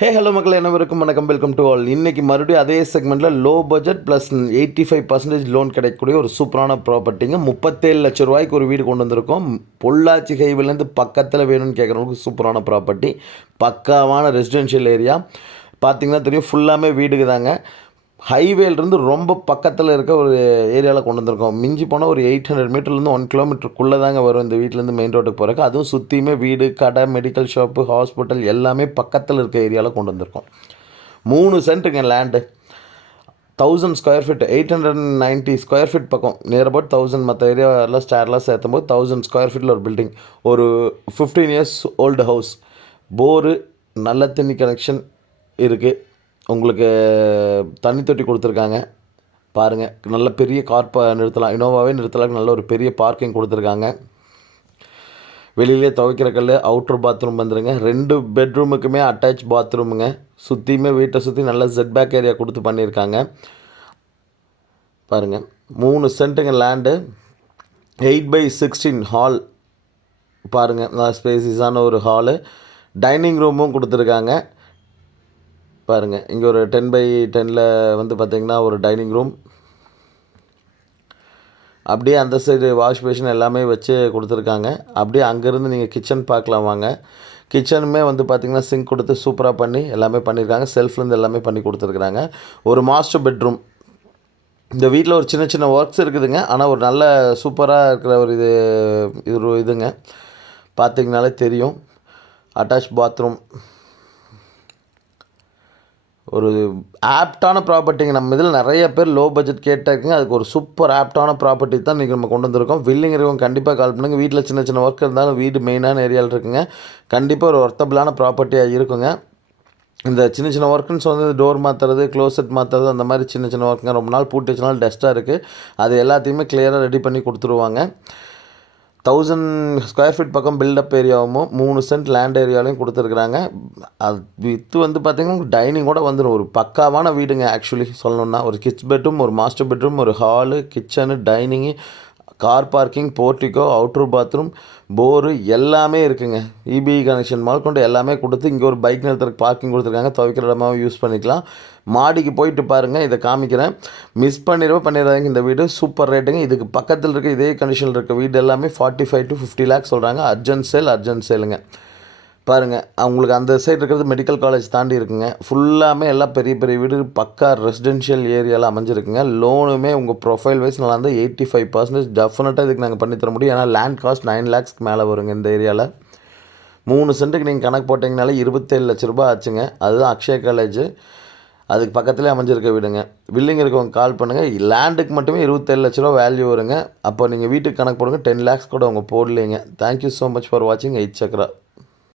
Hello மக்கள், அனைவருக்கும் வணக்கம். Welcome to all. இன்றைக்கி மறுபடியும் அதே செக்மெண்ட்டில் லோ பட்ஜெட் ப்ளஸ் 85% லோன் கிடைக்கக்கூடிய ஒரு சூப்பரான ப்ராப்பர்ட்டிங்க. 37 லட்ச ரூபாய்க்கு ஒரு வீடு கொண்டு வந்திருக்கோம். பொள்ளாச்சி ஹைவேலேருந்து பக்கத்தில் வேணும்னு கேட்குறவங்களுக்கு சூப்பரான ப்ராப்பர்ட்டி. பக்காவான ரெசிடென்ஷியல் ஏரியா. பார்த்திங்கன்னா தெரியும், ஃபுல்லாமே வீடுக்கு தாங்க. ஹைவேலேருந்து ரொம்ப பக்கத்தில் இருக்க ஒரு ஏரியாவில் கொண்டு வந்திருக்கோம். மிஞ்சி போனால் ஒரு 800 மீட்டர்லேருந்து 1 கிலோமீட்டருக்குள்ளே தாங்க வரும் இந்த வீட்டிலேருந்து மெயின் ரோட்டுக்கு போகிறக்கு. அதுவும் சுற்றியுமே வீடு, கடை, மெடிக்கல் ஷாப்பு, ஹாஸ்பிட்டல் எல்லாமே பக்கத்தில் இருக்க ஏரியாவில் கொண்டு வந்திருக்கோம். 3 சென்ட்டுங்க land. 1000 square feet, 890 square feet பக்கம், நியர் அபவுட் 1000. மற்ற ஏரியாவெல்லாம் ஸ்டேர்லாம் சேர்த்தும் போது 1000 ஸ்கொயர் ஃபீட்டில் ஒரு பில்டிங். ஒரு 15 இயர்ஸ் ஓல்டு ஹவுஸ். போரு, நல்ல தண்ணி கனெக்ஷன் இருக்குது. உங்களுக்கு தண்ணி தொட்டி கொடுத்துருக்காங்க பாருங்கள். நல்ல பெரிய கார் நிறுத்தலாம், இனோவாவே நிறுத்தலாம். நல்ல ஒரு பெரிய பார்க்கிங் கொடுத்துருக்காங்க. வெளியிலே துவைக்கிற கல், அவுட்ரு பாத்ரூம் வந்துடுங்க. 2 பெட்ரூமுக்குமே அட்டாச் பாத்ரூமுங்க. சுற்றியுமே வீட்டை சுற்றி நல்ல செட்பேக் ஏரியா கொடுத்து பண்ணியிருக்காங்க பாருங்கள். 3 சென்ட்டுங்க லேண்டு. 8/16 ஹால் பாருங்கள். நல்ல ஸ்பேசிஸான ஒரு ஹாலு. டைனிங் ரூமும் கொடுத்துருக்காங்க பாருங்கள். இங்கே ஒரு 10/10 வந்து பார்த்திங்கன்னா ஒரு டைனிங் ரூம். அப்படியே அந்த சைடு வாஷ் பேஷன் எல்லாமே வச்சு கொடுத்துருக்காங்க. அப்படியே அங்கேருந்து நீங்கள் கிச்சன் பார்க்கலாம் வாங்க. கிச்சனுமே வந்து பார்த்திங்கன்னா சிங்க் கொடுத்து சூப்பராக பண்ணி எல்லாமே பண்ணியிருக்காங்க. செல்ஃப்லேருந்து எல்லாமே பண்ணி கொடுத்துருக்குறாங்க. ஒரு மாஸ்டர் பெட்ரூம். இந்த வீட்டில் ஒரு சின்ன சின்ன ஒர்க்ஸ் இருக்குதுங்க. ஆனால் ஒரு நல்ல சூப்பராக இருக்கிற ஒரு இதுங்க பார்த்திங்கனாலே தெரியும். Attach bathroom. ஒரு ஆப்டான ப்ராப்பர்ட்டிங்க. நம்ம இதில் நிறைய பேர் லோ பட்ஜெட் கேட்டாக்குங்க. அதுக்கு ஒரு சூப்பர் ஆப்டான ப்ராப்பர்ட்டி தான் இன்றைக்கி நம்ம கொண்டு வந்திருக்கோம். வில்லிங் இருக்கவங்க கண்டிப்பாக கால் பண்ணுங்கள். வீட்டில் சின்ன சின்ன ஒர்க் இருந்தாலும் வீடு மெயினான ஏரியாவில் இருக்குங்க. கண்டிப்பாக ஒரு ஒர்த்தபிளான ப்ராப்பர்ட்டியாக இருக்குங்க. இந்த சின்ன சின்ன ஒர்க்குன்னு சொன்னது டோர் மாற்றுறது, க்ளோசெட் மாற்றுறது, அந்த மாதிரி சின்ன சின்ன ஒர்க்குங்க. ரொம்ப நாள் பூட்டி வச்சனால டஸ்ட்டாக இருக்குது. அது எல்லாத்தையுமே கிளியராக ரெடி பண்ணி கொடுத்துருவாங்க. 1000 ஸ்கொயர் ஃபீட் பக்கம் பில்டப் ஏரியாவும் 3 சென்ட் லேண்ட் ஏரியாலையும் கொடுத்துருக்குறாங்க. அது வித்து வந்து பார்த்திங்கன்னா டைனிங் கூட வந்துடும். ஒரு பக்காவான வீடுங்க. ஆக்சுவலி சொல்லணுன்னா ஒரு கிட்ஸ் பெட்ரூம், ஒரு மாஸ்டர் பெட்ரூம், ஒரு hall, kitchen, dining, car parking, portico, outer bathroom, bore எல்லாமே இருக்குங்க. இபி கனெக்ஷன் முதல் கொண்டு எல்லாமே கொடுத்து இங்கே ஒரு பைக் நிறுத்துறதுக்கு பார்க்கிங் கொடுத்துருக்காங்க. துவைக்கிற இடமாவும் யூஸ் பண்ணிக்கலாம். மாடிக்கு போயிட்டு பாருங்கள், இதை காமிக்கிறேன். மிஸ் பண்ணிடாதீங்க. இந்த வீடு சூப்பர் ரேட்டுங்க. இதுக்கு பக்கத்தில் இருக்க இதே கண்டிஷனில் இருக்க வீடு எல்லாமே 45 to 50 லேக்ஸ் சொல்கிறாங்க. அர்ஜென்ட் சேலுங்க பாருங்கள். அவங்களுக்கு அந்த சைடு இருக்கிறது மெடிக்கல் காலேஜ் தாண்டி இருக்குங்க. ஃபுல்லாமே எல்லாம் பெரிய பெரிய வீடு, பக்கா ரெசிடென்ஷியல் ஏரியாவில் அமைஞ்சிருக்குங்க. லோனுமே உங்கள் ப்ரொஃபைல் வைஸ் நல்லா இருந்தால் 85% டெஃபினட்டாக இதுக்கு நாங்கள் பண்ணித்தர முடியும். ஏன்னா லேண்ட் காஸ்ட் 9 லேக்ஸ்க்கு மேலே வருங்க இந்த ஏரியாவில். 3 சென்ட்டுக்கு நீங்கள் கணக்கு போட்டிங்கனாலே 27 லட்ச ரூபா ஆச்சுங்க. அதுதான் அக்ஷயா காலேஜ். அதுக்கு பக்கத்துலேயே அமைஞ்சிருக்க வீடுங்க. வில்லிங் இருக்கவங்க கால் பண்ணுங்கள். லேண்டுக்கு மட்டுமே 27 லட்ச ரூபா வேல்யூ வருங்க. அப்போ நீங்கள் வீட்டுக்கு கணக்கு போடுங்க. 10 லேக்ஸ் கூட அவங்க போடலைங்க. தேங்க்யூ ஸோ மச் ஃபார் வாட்சிங் 8 சக்ரா.